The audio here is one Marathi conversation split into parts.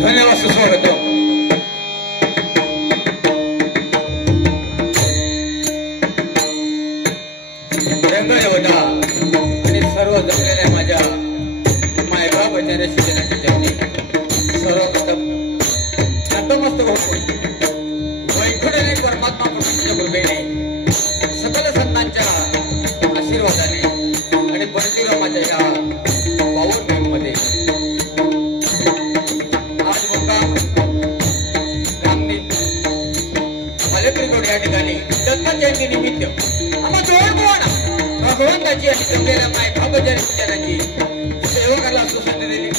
धन्यवाद सुस्वागत. रंगदेवता आणि सर्व जमलेल्या माझ्या मायबाप वचने शिक्षणाच्या चरणी सर्वप्रथम नतमस्तक होऊन वैकुंठाने परमात्मा प्रभूंच्या कृपेने सकल संतांच्या आशीर्वादाने आणि परशुरामाच्या या पावन मोहिमेमध्ये आज मुक्काम ग्रामनी मालेत्रीगड या ठिकाणी दत्त जयंती निमित्त आम्हा जोडपवाना भगवंताची आणि जमलेल्या मायबापाच्या शिक्षणाची सेवा करायला सुसंधी दिली.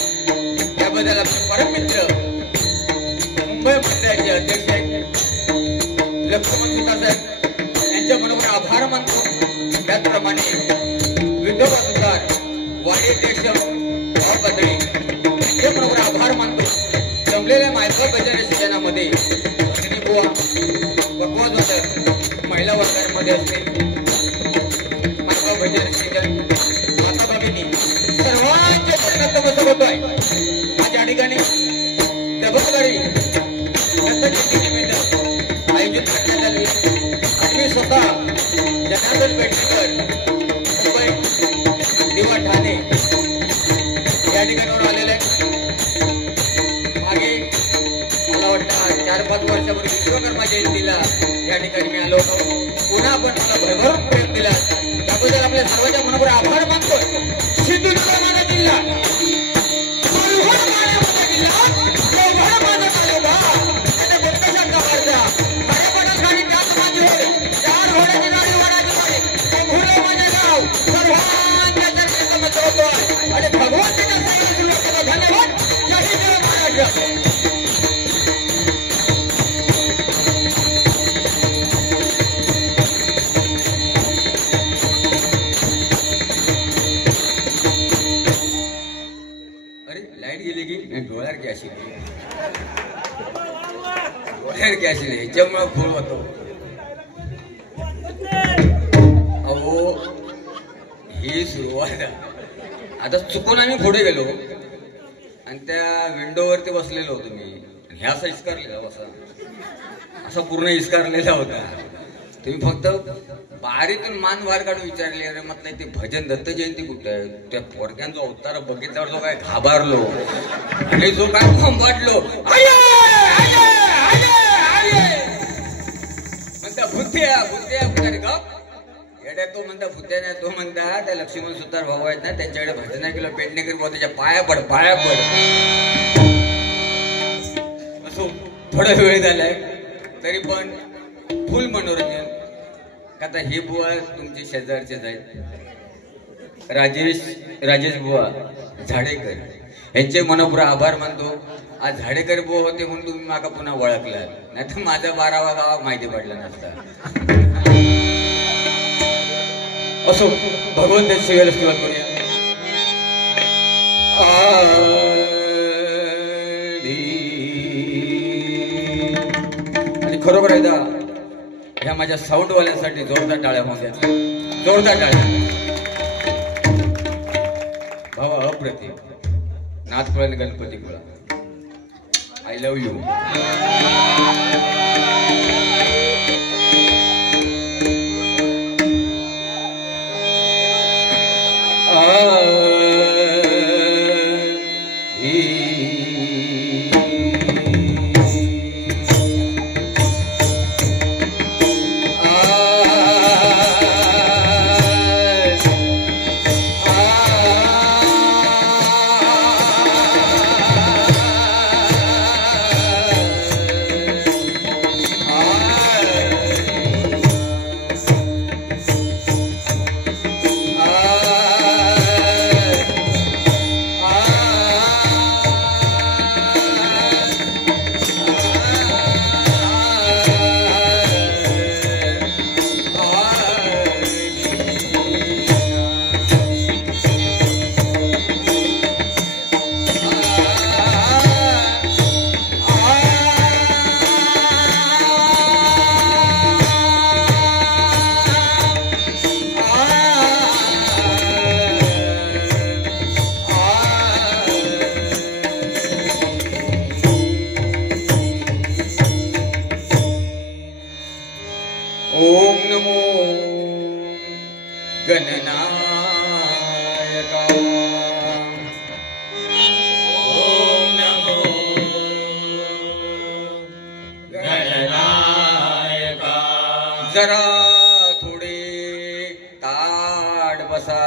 त्याबद्दल आपले परममित्र मुंबई मंडळाचे अध्यक्ष आहेत लक्ष्मण सुतारसाहेब यांच्या बरोबर आभार मानतो. त्याचप्रमाणे विधवा सुतार वाडी अध्यक्ष भाऊ पातळी यांच्या बरोबर आभार मानतो. जमलेल्या मायबापाच्या शिक्षणामध्ये भगिनी बुवा बकवास वादक महिला वर्गामध्ये असते माता भजन शिक्षण माता भगिनी सर्वांचे नतमस्तक होतोय. माझ्या ठिकाणी जबाबदारी दत्त जयंतीनिमित्त आयोजित करण्यात आली. आणि मी स्वतः जनार्दन पेडणेकर मुंबई दिवा ठाणे या ठिकाणावर आलेले आहे. मागे मला वाटतं 4-5 वर्षापूर्वी विश्वकर्मा जयंतीला या ठिकाणी मी आलो होतो. पुन्हा आपण मला भरभरून प्रेम दिला त्याबद्दल आपल्या सर्वांच्या मनावर आभार मानतोय. सिंधुदुर्ग माझा जिल्हा, आणि भगवंताच्या सेवेला सुरुवात करा. धन्यवाद. जय हिंद जय महाराष्ट्र. लाईट गेली की डोळ्यावर गॅस डोळ्यावर गॅस याच्यामुळे खूप होतो. अहो ही सुरुवात. आता चुकून आम्ही पुढे गेलो आणि त्या विंडोवरती बसलेलो होतो मी. ह्या असा इस्कारलेला असा पूर्ण इस्कारलेला होता. तुम्ही फक्त बारीतून मान बाहेर काढून विचारले अरे म्हटलं ते भजन दत्त जयंती कुठे आहे. त्या पोरक्यांचा अवतार बघितल्यावर जो काय घाबरलो आणि जो काय खोंबाटलो म्हणता भुत्या भुत्या पुढे का येड्या. तो म्हणता भुत्या नाही, तो म्हणता त्या लक्ष्मण सुतार भाऊ आहेत ना त्यांच्याकडे भजन केलं. पेडणेकर भाऊ त्याच्या पाया पड पाया पड. असो थोडा वेळ झालाय तरी पण फुल मनोरंजन. आता हे बुवा तुमचे शेजारचेच आहेत राजेश बुवा झाडेकर यांचे मनोपूर आभार मानतो. आज झाडेकर बुवा होते म्हणून तुम्ही माका पुन्हा ओळखला, नाही तर माझा 12वा गावात माहिती पडला नसता. असो भगवंताच्या सेवेला सुरुवात करूया. आणि खरोखर एकदा ह्या माझ्या साऊंडवाल्यांसाठी जोरदार टाळ्या होऊन द्या. जोरदार टाळ्या. भावा अप्रतिम नाथकुळा गणपती कुळा. I love you. जरा थोडे ताड बसा.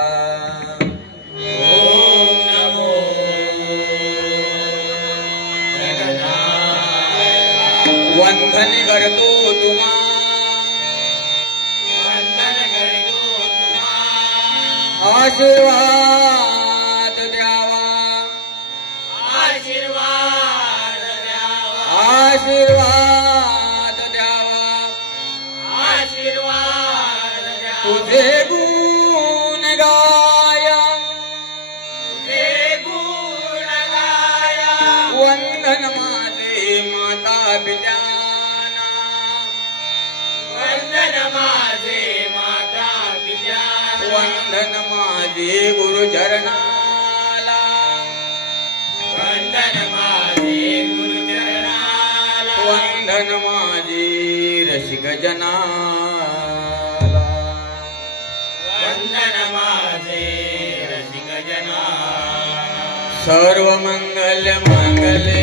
ओम नमो वंदन करतो तुम्हा, वंदन करतो तुम्हा. आशीर्वाद द्यावा, आशीर्वाद द्यावा, आशीर्वाद द्यावा, आशीर्वाद द्यावा. तुझे गुण गाया, तुझे गुण गाया. वंदन माझे माता पित्यांना, वंदन माझे माता पित्यांना. वंदन माझे गुरुचरणाला, वंदन माझे गुरुचरणाला. वंदन माझे रसिक जनाला, वंदन माझे रसिक जनाला. सर्व मंगल मंगले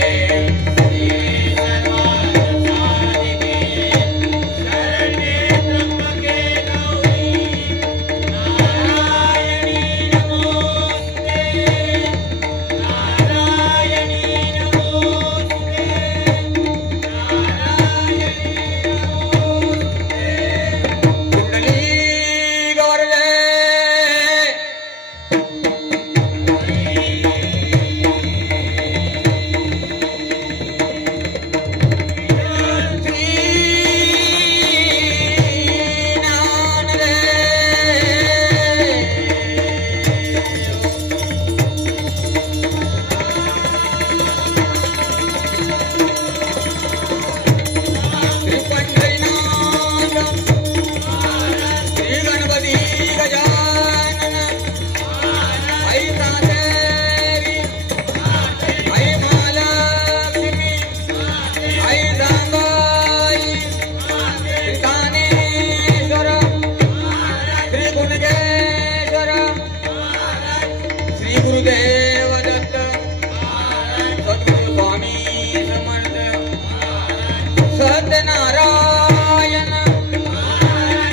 सत्यनारायण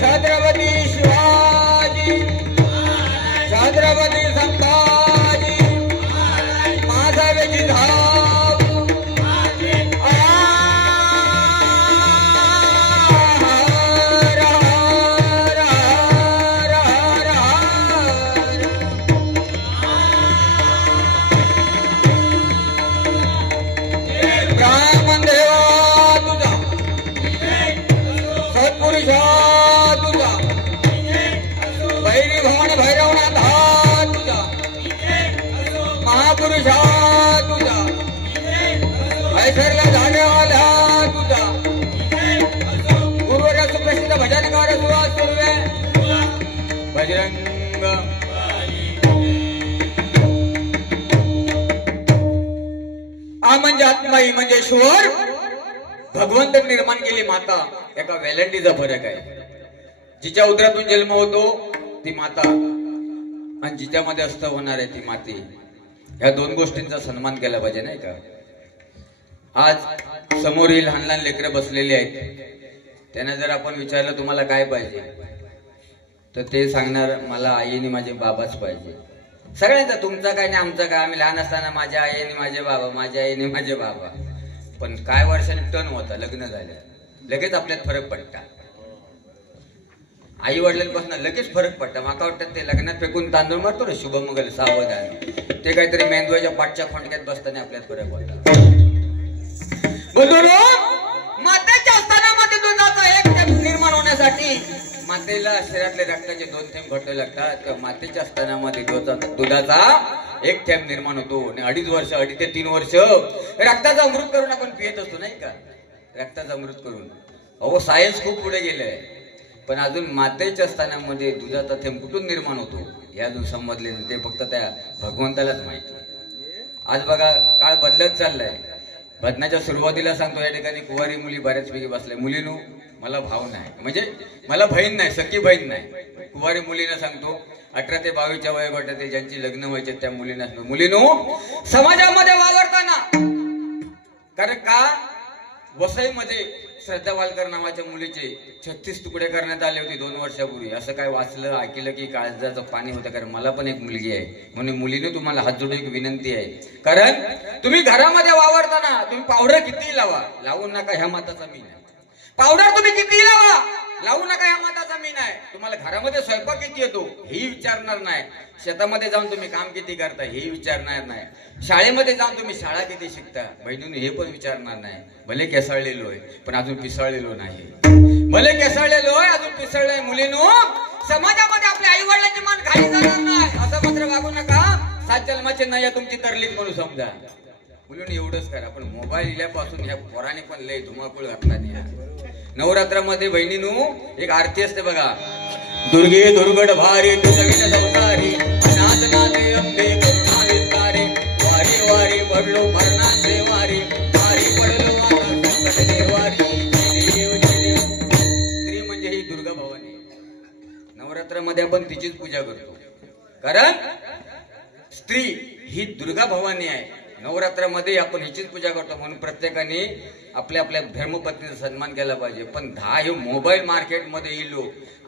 छत्रपती शिवाजी, छत्रपती संभाजी. माझा वेजी धाव ब्राह्मण देवा तुझा, सत्पुरुषा तुझा, भैरी भवन भैरवनाथा तुझा, महापुरुषा तुझा, ऐश्वर्य झालेवाला तुझा, गुरुवर सुप्रसिद्ध भजनकार सुहास सुर्वे बजरंग. आ म्हणजे आत्माई म्हणजे ईश्वर, भगवंत निर्माण केली माता. एका व्हॅलेंटीचा फरक आहे. जिच्या उदरातून जन्म होतो ती माता, आणि जिच्यामध्ये असतं होणार आहे ती माती. या दोन गोष्टींचा सन्मान केला पाहिजे नाही का. आज समोरील लहान लहान लेकरं बसलेली आहेत. त्यांना जर आपण विचारलं तुम्हाला काय पाहिजे, तर ते सांगणार मला आई आणि माझे बाबाच पाहिजे. सगळ्यांचा, तुमचा काय नाही आमचा काय. आम्ही लहान असताना माझ्या आई आणि माझे बाबा, माझ्या आई आणि माझे बाबा. पण काय वर्षांनी टर्न होता, लग्न झालं लगेच आपल्यात फरक पडता. आई वडिलांपासून लगेच फरक पडता. माका वाटतं ते लग्नात फेकून तांदूळ मारतो ना शुभमंगल सावधान, ते काहीतरी मेंदवाच्या पाठच्या खोंडक्यात बसताना आपल्यात फरक पडता. मातेच्या स्थानामध्ये दुधाचा एक थेंब निर्माण होण्यासाठी मातेला शरीरातले रक्ताचे 2 थेंब घटले लागतात. मातेच्या स्थानामध्ये दुधाचा एक थेंब निर्माण होतो. आणि 2.5 वर्ष 2.5 ते 3 वर्ष रक्ताचा अमृत करून आपण पियत असतो नाही का. रक्ताचा अमृत करून. अहो सायन्स खूप पुढे गेलंय, पण अजून मातेच्या स्थानामध्ये दुधाचा थेंब कुठून निर्माण होतो हे अजून समजले नाही. ते फक्त त्या भगवंतालाच माहिती. आज बघा काळ बदलत चाललाय. भजनाच्या सुरुवातीला सांगतो या ठिकाणी कुवारी मुली बऱ्याचपैकी बसल्या. मुलीनो मला भाव नाही, म्हणजे मला बहीण नाही, सख्खी बहीण नाही. कुवारी मुलींना सांगतो 18 ते 22च्या वयोगटातील ज्यांची लग्न व्हायचे त्या मुलींना सांगतो, मुलीनो समाजामध्ये वावरताना, कारण का वसईमध्ये श्रद्धा वालकर नावाच्या मुलीचे 36 तुकडे करण्यात आले होते 2 वर्षापूर्वी. असं काय वाचलं ऐकलं की काळजाचं पाणी होतं. कारण मला पण एक मुलगी आहे, म्हणून मुलीने तुम्हाला हात जोडून एक विनंती आहे. कारण तुम्ही घरामध्ये वावरताना तुम्ही पावडर किती लावा, लावू नका ह्या मताचा मी नाही. पावडर तुम्ही किती लावा, लावू नका ह्या मताचा मी नाही. तुम्हाला घरामध्ये स्वयंपाक किती येतो हेही विचारणार नाही. शेतामध्ये जाऊन तुम्ही काम किती करता हेही विचारणार नाही. शाळेमध्ये जाऊन तुम्ही शाळा किती शिकता बहिणीने हे पण विचारणार नाही. भले केसळलेलो आहे पण अजून पिसळलेलो नाही. भले केसळलेलो आहे अजून पिसळलोय. मुलीनो, समाजामध्ये आपल्या आई वडिलांची मान खाली जाणार नाही असं मात्र वागू नका. 7 जन्माचे नाही तुमची तरलीत म्हणून समजा. मुलीने एवढंच करा. पण मोबाईल इल्यापासून ह्या पोराने पण लय धुमाकूळ घातला नाही. नवरात्रामध्ये बहिणीनो एक आरती असते बघा. दुर्गे दुर्गड भारी तुझविन संसारी नाद नादे अंबे करुणा विस्तारे वारी वारी पडलो भरणाचे वारी वारी पडलो आता संकट देवारी. स्त्री म्हणजे ही दुर्गा भवानी. नवरात्रामध्ये आपण तिचीच पूजा करतो कारण स्त्री ही दुर्गा भवानी आहे. नवरात्रामध्ये आपण हिचीच पूजा करतो म्हणून प्रत्येकाने आपल्या आपल्या धर्मपत्नीचा सन्मान केला पाहिजे. पण हे मोबाईल मार्केटमध्ये इलो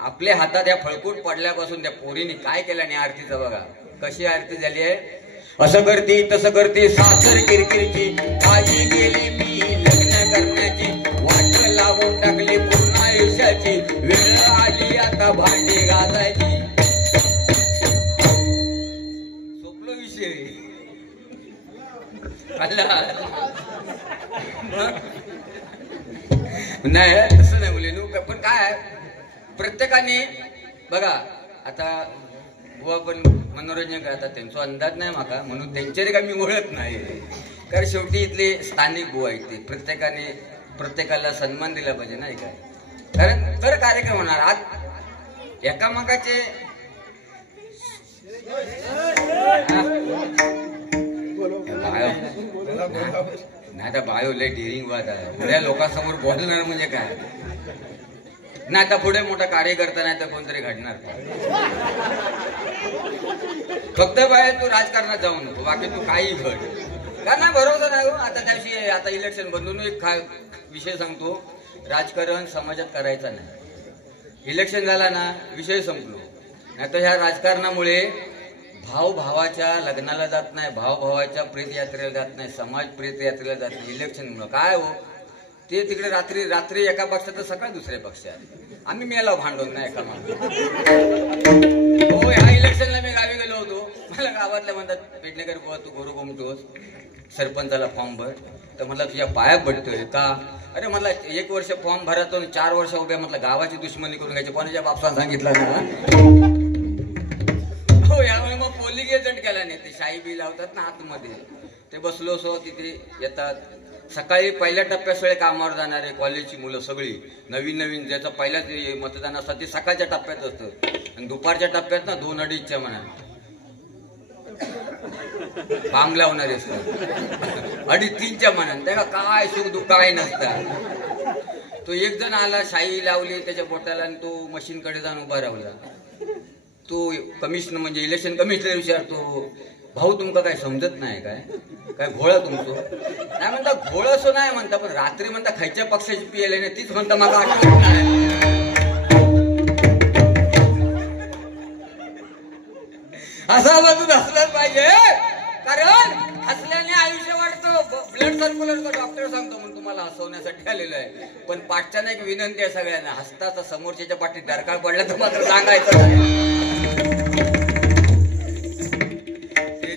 आपल्या हातात या फळकूट पडल्यापासून त्या पोरीने काय केलं नाही. आरतीचा बघा कशी आरती झाली आहे. असं करती तसं करती सासर किरकिरची काळजी गेली मी लग्न करण्याची वाट लावून टाकली पूर्ण आयुष्याची वेळ आली आता भांडी घासायची. सोपलो विषय नाही तसं नाही मुलीनो. पण काय प्रत्येकाने बघा आता बुवा पण मनोरंजन करतात त्यांचा अंदाज नाही माका म्हणून त्यांच्याकडे काय मी ओळख नाही. कारण शेवटी इथले स्थानिक बुवा आहेत ते. प्रत्येकाने प्रत्येकाला सन्मान दिला पाहिजे नाही काय. कारण तर कार्यक्रम होणार आज एकामेकाचे नाही तर बायो लय डिरिंग वाद आहे. उद्या लोकांसमोर बोलणार म्हणजे काय नाही. आता पुढे मोठा कार्यकर्ता नाही तर कोणतरी घडणार. फक्त बाहेर तू राजकारणात जाऊ नको बाकी तू काही घड कारण नाही भरोसा नाही. आता त्याशी आता इलेक्शन बंधून एक विषय सांगतो. राजकारण समाजात करायचा नाही. इलेक्शन झाला ना विषय संपलो. नाही तर ह्या राजकारणामुळे भाऊ भावाच्या लग्नाला जात नाही, भाऊ भावाच्या प्रेत यात्रेला जात नाही, समाज प्रेत यात्रेला जात नाही. इलेक्शनमुळं काय हो ते तिकडे रात्री एका पक्षात सकाळी दुसऱ्या पक्षात आम्ही मेला भांडवत नाही एका मागे. हो ह्या इलेक्शनला मी गावी गेलो होतो. मला गावातल्या म्हणतात पेडणेकर बुवा तू गोरू गोमतोस सरपंचाला फॉर्म भर. तर मला तुझ्या पाया पडतोय का. अरे मला 1 वर्ष फॉर्म भरतो 4 वर्ष उभ्या म्हटलं गावाची दुश्मनी करून घ्यायची. कोणाच्या बापसाला सांगितलं ना. हो यामुळे मग पोलिंग एजंट केला नाही. ते शाही बी लावतात ना आतमध्ये ते बसलो सो तिथे येतात. सकाळी पहिल्या टप्प्यात सगळे कामावर जाणारे कॉलेजची मुलं सगळी नवीन ज्याचं पहिल्याच मतदान असतं ते सकाळच्या टप्प्यात असतं. आणि दुपारच्या टप्प्यात ना 2-2:30च्या म्हणा बांग लावणारे असतात. 2:30च्या म्हणा त्या काय सुख दुःख काय नसतात. तो एक जण आला शाही लावली त्याच्या बोटाला आणि तो मशीनकडे जाऊन उभा राहिला. तो कमिशनर म्हणजे इलेक्शन कमिशनर विचारतो भाऊ तुमका काय समजत नाही काय घोळा तुमचं नाही म्हणता. घोळ असं नाही म्हणता पण रात्री म्हणता खायच्या पक्षाची पियले नाही तीच म्हणता मला आठवत नाही. असा बाजून हसलाच पाहिजे कारण हसल्याने आयुष्य वाढतं. ब्लड सर्क्युलरचा डॉक्टर सांगतो म्हणून तुम्हाला हसवण्यासाठी आलेलं आहे. पण पाठच्यानं एक विनंती आहे सगळ्यांना हसताचा समोरच्या पाठीत दरकाळ पडला तर मात्र सांगायचं नाही.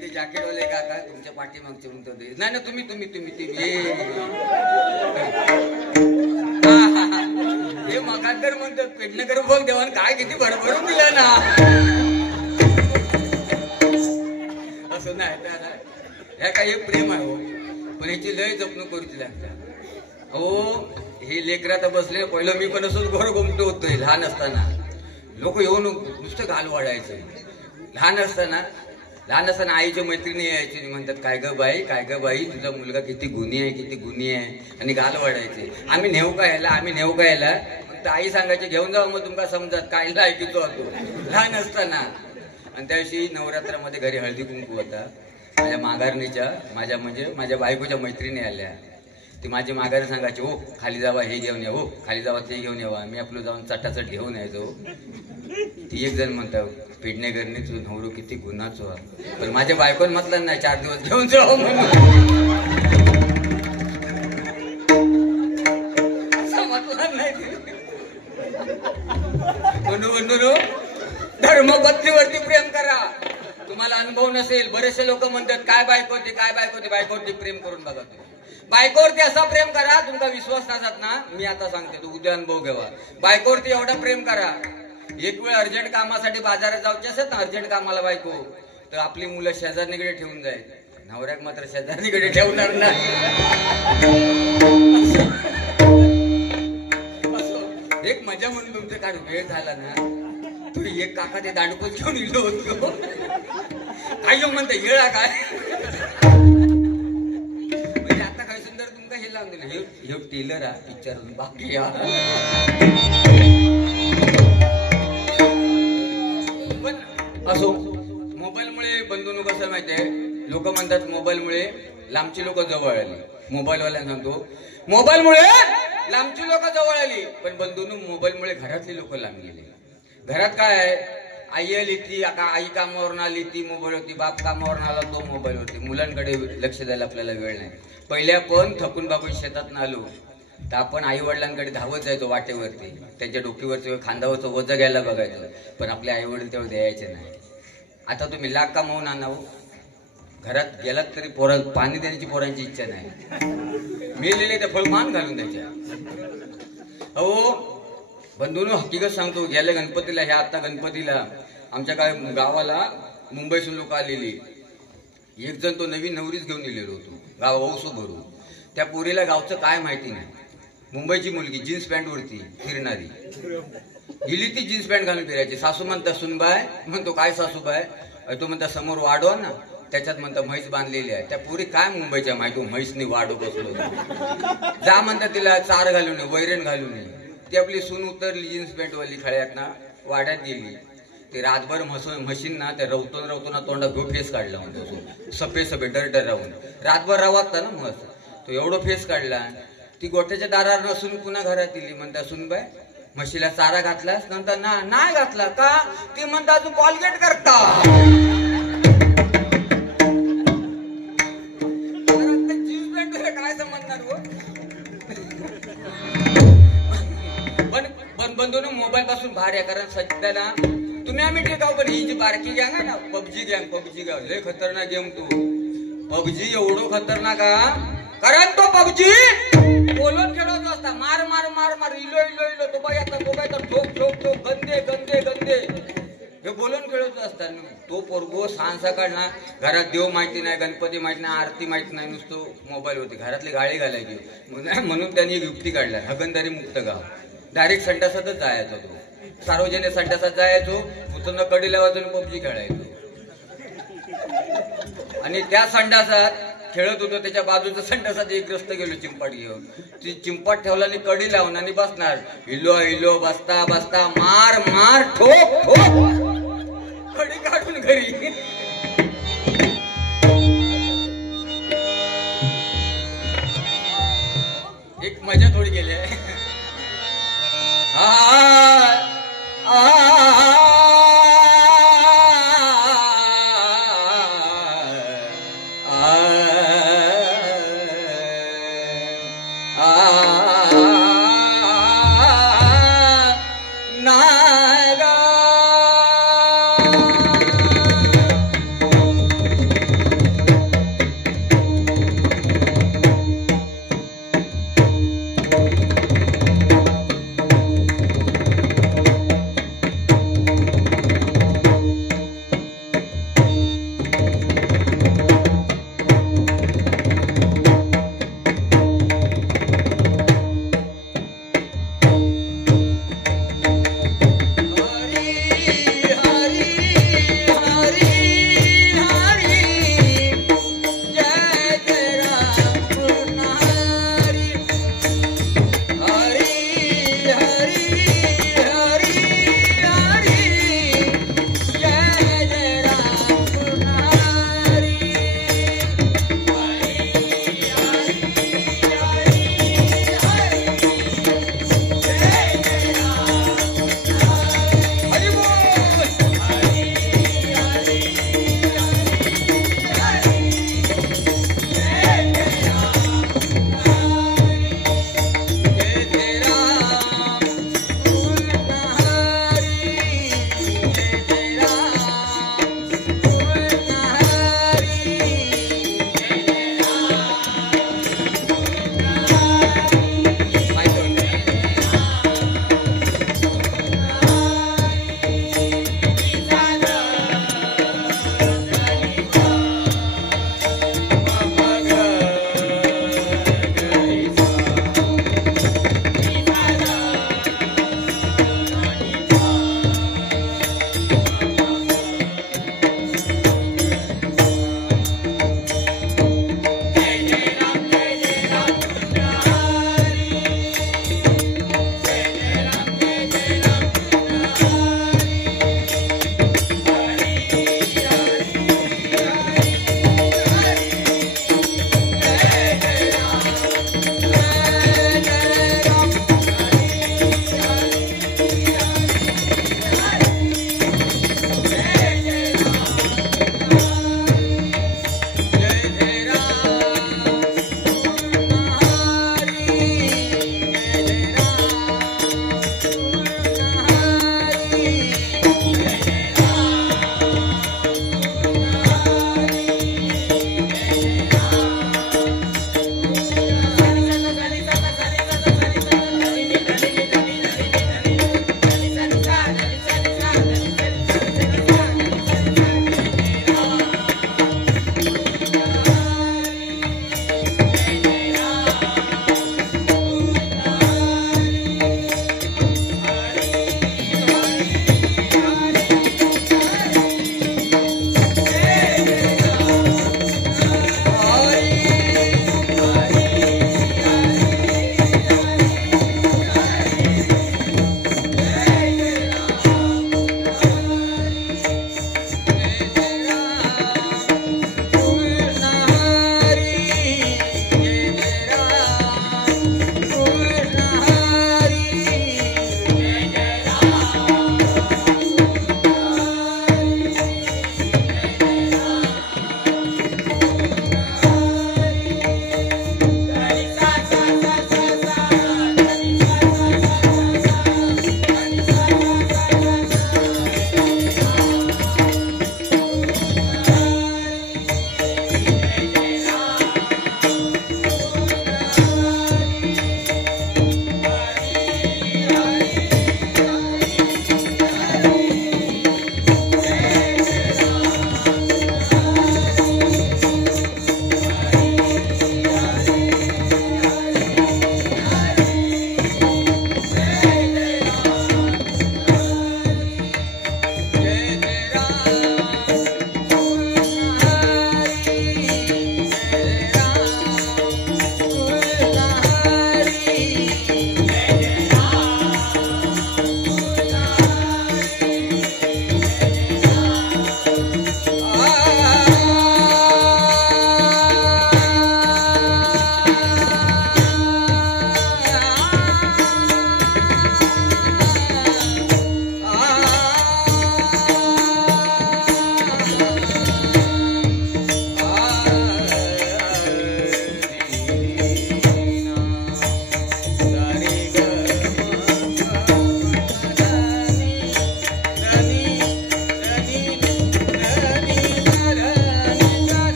ते जॅकेटवाले काका तुमच्या पाठीमागचे म्हणतो नाही ना तुम्ही हे मगातर म्हणतात पेडणेकर बघ देवान काय किती भरभरून दिलं ना. असं नाही ह्या काय प्रेम आहे हो पण ह्याची लय जपणूक करूची लागतात. हो हे लेकरात बसले पहिलं मी पण असंच घर घुमतो होतोय. लहान असताना लोक येऊन नुसतं घाल वाढायचं. लहान असताना आईच्या मैत्रिणी यायची म्हणतात काय ग बाई तुझा मुलगा किती गुणी आहे आणि घाल वाढायचे. आम्ही नेऊ का यायला तर आई सांगायची घेऊन जाऊ मग तुमका समजत काय ऐकितो होतो लहान असताना. आणि त्या दिवशी नवरात्रामध्ये घरी हळदी कुंकू होता. माझ्या माघारणीच्या माझ्या बायकोच्या मैत्रिणी आल्या. ती माझी माघारी सांगायची, हो खाली जावा हे घेऊन या, हो खाली जावा ते घेऊन यावा. मी आपलं जाऊन चटाचट घेऊन यायचो. ती एक जण म्हणतात पिडणे करणे तू नवरू किती गुन्हाचो. पण माझ्या बायकोन म्हटलं नाही 4 दिवस घेऊन जाऊ म्हणून. असं म्हटलं नाही. धर्मपत्नीवरती प्रेम करा. तुम्हाला अनुभव नसेल, बरेचसे लोक म्हणतात काय बायकोती काय बायकोती. बायकोवरती प्रेम करून बघा. बायकोवरती असा प्रेम करा तुमचा विश्वास नसत ना. मी आता सांगते तू उद्या अनुभव घ्यावा. बायकोवरती एवढा प्रेम करा, एक वेळ अर्जंट कामासाठी बाजारात जाऊचे असेल ना, अर्जंट कामाला बायको, तर आपली मुलं शेजारणीकडे ठेवून जाईल. नवऱ्याक मात्र शेजारणीकडे ठेवणार नाही. एक मजा म्हणून तुमचं काय वेळ झाला ना, तू एक काका ते दांडकोच घेऊन इलो होतो. काय म्हणता येळा काय म्हणजे आता काय सुंदर तुमका हे लावून दिलं. हे टेलर हा पिक्चर बाकी पण असो. मोबाईलमुळे बंधू कसं माहितीये, लोक म्हणतात मोबाईलमुळे लांबची लोक जवळ आली. मोबाईलवाल्यांना सांगतो मोबाईलमुळे लांबची लोक जवळ आली, पण बंधूंनो मोबाईलमुळे घरातली लोक लांब गेली. घरात काय आहे, आई आली ती आई कामावरून आली ती मोबाईल होती, बाप कामावरून आला तो मोबाईल होती. मुलांकडे लक्ष द्यायला आपल्याला वेळ नाही. पहिले आपण थकून बाकून शेतात आलो तर आपण आई वडिलांकडे धावत जायचो वाटेवरती, त्यांच्या डोकीवरचं खांद्यावरचं वजं घ्यायला बघायचं. पण आपले आई वडील तेवढे द्यायचे नाही. आता तुम्ही लाख कमावून आणावं, घरात गेलात तरी पाणी देण्याची पोरांची इच्छा नाही. मेलेले त्या फळमान घालून द्यायच्या. अहो बंधूंनो हकीकत सांगतो, गेल्या गणपतीला, ह्या आता गणपतीला आमच्या काय गावाला मुंबईतून लोक आलेली. एक जण तो नवीन नवरीच घेऊन गेलेलो होतो गाव औसो भरून. त्या पोरीला गावचं काय माहिती नाही. मुंबईची मुलगी जीन्स पॅन्ट वरती फिरणारी, गेली ती जीन्स पॅन्ट घालून फिरायची. सासू म्हणता सुनबाय, म्हणतो काय सासूबाय, तो म्हणता समोर वाढवा ना, त्याच्यात म्हणता म्हैस बांधलेली आहे. त्या पोरी काय मुंबईच्या माहिती, म्हैसनी वाढो बसलो. जा म्हणता तिला चार घालून वैरण घालून. ती आपली सून उतरली जीन्स पॅन्ट वाली खळ्यात ना, वाड्यात गेली. ते रातभर म्हशीन ना त्या रवतो तोंडात घेऊन फेस काढला. म्हणतो सफे डर राहून रातभर रवागता ना म्हस, तो एवढं फेस काढला. ती गोठ्याच्या दारावर नसून पुन्हा घरात दिली. म्हणता सुनबाय म्हशीला चारा घातलास? नंतर ना नाही घातला का? ती म्हणता तू कॉलगेट करता. जीन्स पॅन्ट काय समजणार हो. पण बंधून मोबाईल पासून बाहेर या, कारण सध्याला तुम्ही आम्ही टिकाव, पण ही जी बारकी गँग आहे ना, पबजी गँग लय खतरनाक गेम. तू पबजी एवढं खतरनाक हा, कारण तो पबजी बोलून खेळत असता. मार मार मार मार, इलो इलो इलो, तो बाय ठोक ठोक ठोक, गंदे गंदे गंदे, हे बोलून खेळत असतात. तो पोरगो सांज सकाळ ना, घरात देव माहिती नाही, गणपती माहिती नाही, आरती माहिती नाही, नुसतं मोबाईल होती. घरातली गाळी घालायची. म्हणून त्यांनी एक युक्ती काढला, हगंदारी मुक्त गाव. डायरेक्ट संडासातच जायचो. तो सार्वजनिक संडासात जायचो, पुन्हा कडी लावायचो, पबजी खेळायचो. आणि त्या संडासात खेळत होतो, त्याच्या बाजूच्या संडासात एक ग्रस्त गेलो चिंपाट घेऊन. ती चिंपाट ठेवला आणि कडी लावून आणि बसणार. हिलो हिलो, बसता बसता, मार मार, ठोक ठोक, कडी काढून घरी. एक मजा थोडी गेली आहे.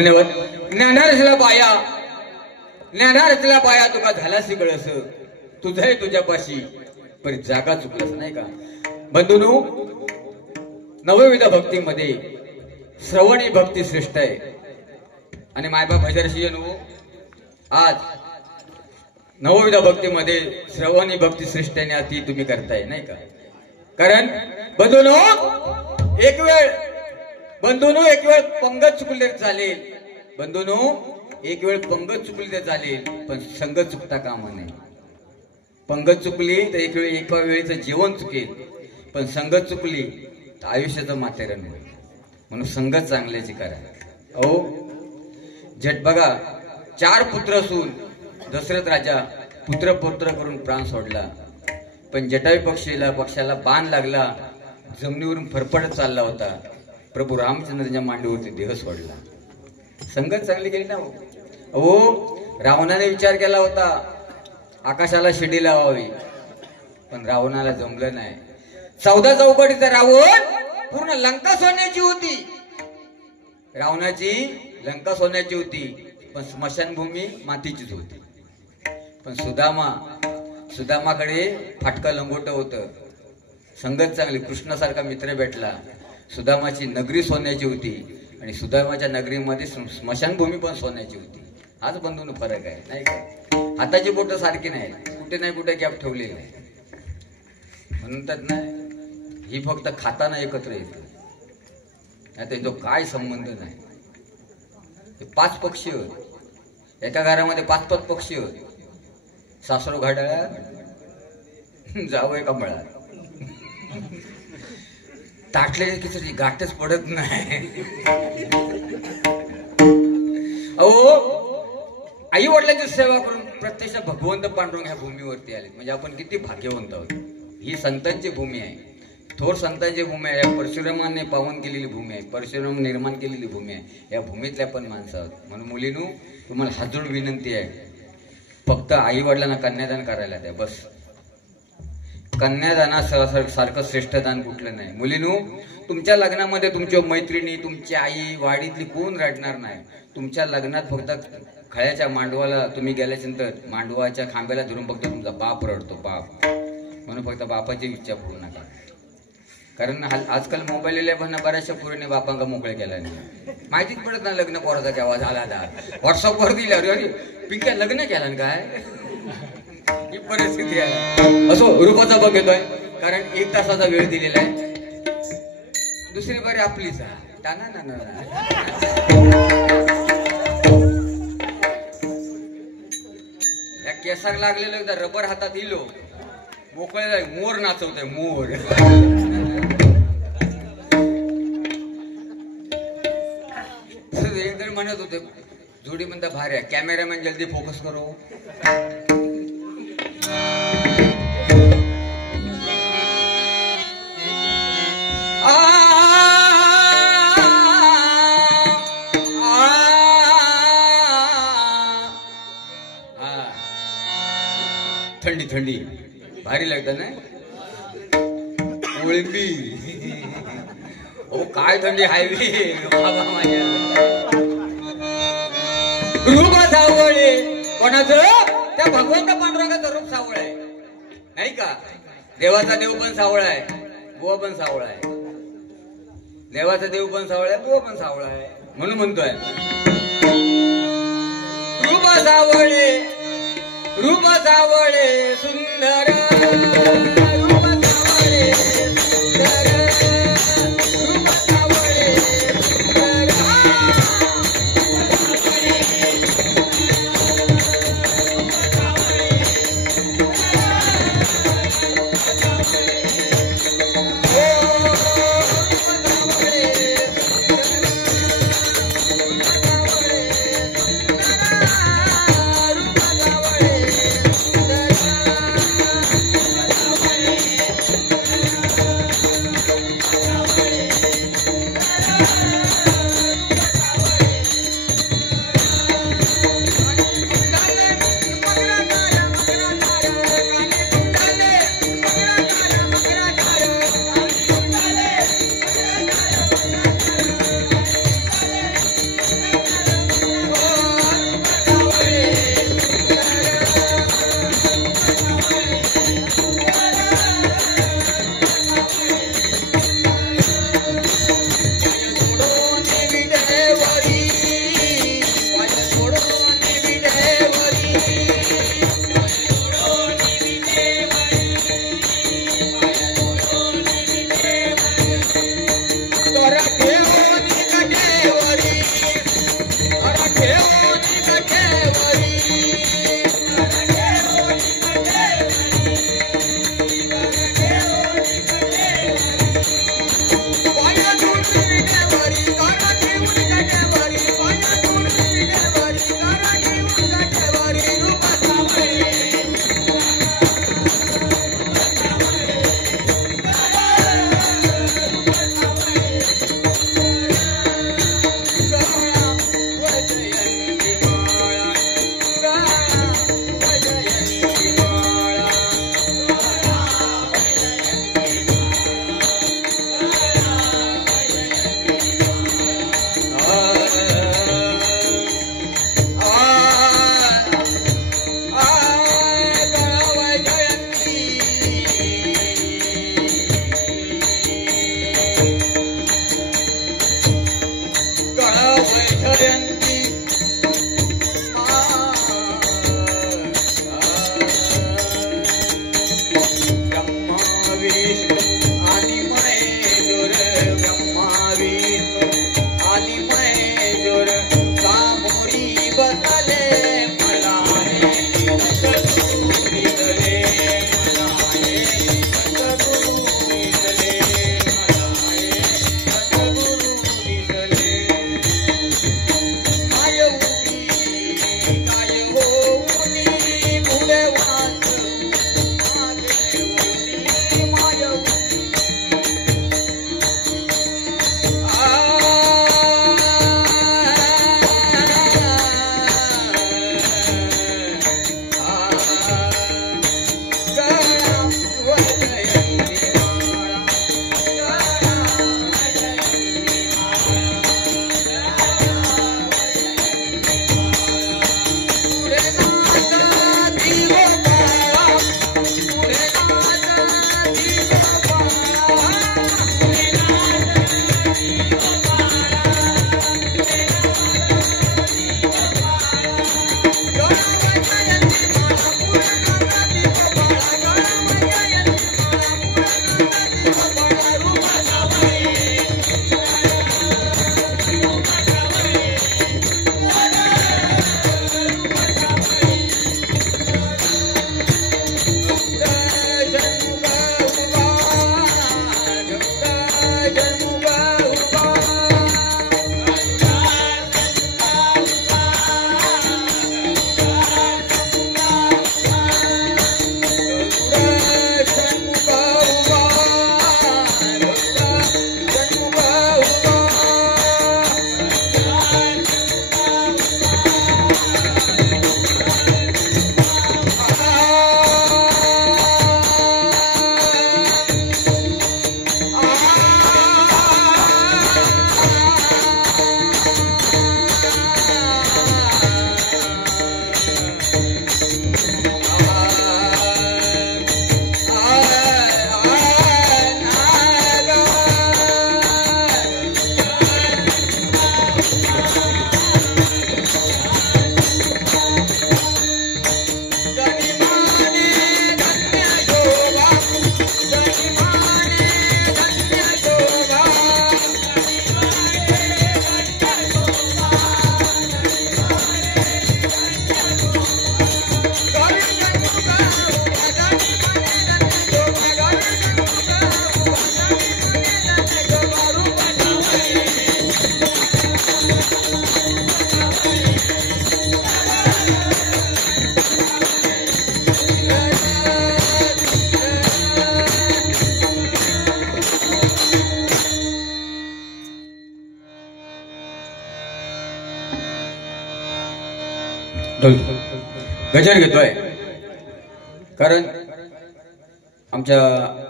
धन्यवाद. ज्ञानारसला बाया तुका झाला सिकळस तुझंही तुझ्यापाशी पण जागा चुकलंस नाही का. बंधूंनो, नवविध भक्तीमध्ये श्रवणी भक्ती श्रेष्ठ आहे. आणि मायबाप हजरशी आज नवविध भक्तीमध्ये श्रवणी भक्ती श्रेष्ठ आहे ती तुम्ही करताय नाही का. कारण बंधूंनो एक वेळ पंगत चुकले चालेल. बंधूंनो एक वेळ पंगत चुकली तर चालेल पण संगत चुकता कामा नये. पंगत चुकली तर एका वेळेचं जेवण चुकेल पण संगत चुकली तर आयुष्याचं माथेरान होईल. म्हणून संगत चांगल्याची करा. अहो झट बघा, 4 पुत्र असून दशरथ राजा पुत्र करून प्राण सोडला. पण जटायू पक्षाला बाण लागला, जमिनीवरून फरफडत चालला होता. प्रभू रामचंद्रांच्या मांडीवरती देह सोडला. संगत चांगली केली ना. अहो रावणाने विचार केला होता आकाशाला शिडी लावावी पण रावणाला जमलं नाही. 14 चौकटीचा रावण पूर्ण लंका सोन्याची होती. रावणाची लंका सोन्याची होती पण स्मशानभूमी मातीचीच होती. पण सुदामाकडे फाटका लंगोट होतं. संगत चांगली, कृष्णासारखा मित्र भेटला. सुदामाची नगरी सोन्याची होती आणि सुदामाच्या नगरीमध्ये स्मशानभूमी पण सोन्याची होती. हाच बंधून फरक आहे नाही का. हाताची बोट सारखी नाही, कुठे नाही कुठे गॅप ठेवलेली आहे. म्हणून तर नाही ही फक्त खाताना एकत्र येते. आता तो काय संबंध नाही. 5 पक्षी होत एका घरामध्ये, 5 पक्षी होत. सासरो घाटाळ्यात, जावई कमळात. ताटलेली खिचडी गाठच पडत नाही. अहो आई वडिलांची सेवा करून प्रत्यक्ष भगवंत पांडुरंग ह्या भूमीवरती आले म्हणजे आपण किती भाग्यवंत आहोत. ही संतांची भूमी आहे, थोर संतांची भूमी आहे. परशुरामाने पावन केलेली भूमी आहे, परशुराम निर्माण केलेली भूमी आहे. या भूमीतल्या पण माणसं आहोत. म्हणून मुलींनो तुम्हाला हातजोड विनंती आहे, फक्त आई वडिलांना कन्यादान करायला द्या बस. कन्यादानासारखं श्रेष्ठ दान कुठलं नाही. मुलींनो तुमच्या लग्नामध्ये तुमच्या मैत्रिणी, तुमची आई, वाडीतली कोण रडणार नाही. तुमच्या लग्नात फक्त खळ्याच्या मांडवाला तुम्ही गेल्यानंतर मांडवाच्या खांब्याला धरून फक्त तुमचा बाप रडतो, बाप. म्हणून फक्त बापाची इच्छा पूर्ण नका. कारण आजकाल मोबाईल बऱ्याचशा पुरीने बापांका मोकळे केला नाही. माहितीच पडत ना लग्न पोराचा केव्हा झाला. व्हॉट्सअपवर दिल्या अरे पिंक्या लग्न केला ना काय. ही परिस्थिती आहे. असो रूपाचा बघ घेतोय कारण 1 तासाचा वेळ दिलेला आहे. दुसरी बारी आपलीच आहे. या केसाक लागलेलं एकदा रबर हातात इलो मोकळे मोर नाचवतोय मोर. एक जण म्हणत होते जोडी म्हणता भारी आहे, कॅमेरामॅन जल्दी फोकस करो. थंडी थंडी भारी लागतं ना ओळंबी. ओ काय थंडी हायवे बाबा माझ्या. रूप सावळे कोणाचं? त्या भगवंत पांडुरंगाचं रूप सावळ आहे नाही का. देवाचा देव पण सावळा आहे, बुवा पण सावळा आहे. देवाचा देव पण सावळा आहे, बुवा पण सावळा आहे. म्हणून म्हणतोय रूप सावळे, रूप सावळे सुंदर, रूप सावळे सुंदर, रूप सावळे सुंदर. गजर घेतोय कारण आमच्या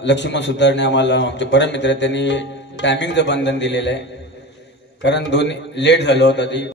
लक्ष्मण सुतारने आम्हाला आमचे परम मित्र त्यांनी टायमिंगचं बंधन दिलेलं आहे कारण दोन्ही लेट झालं होतं ती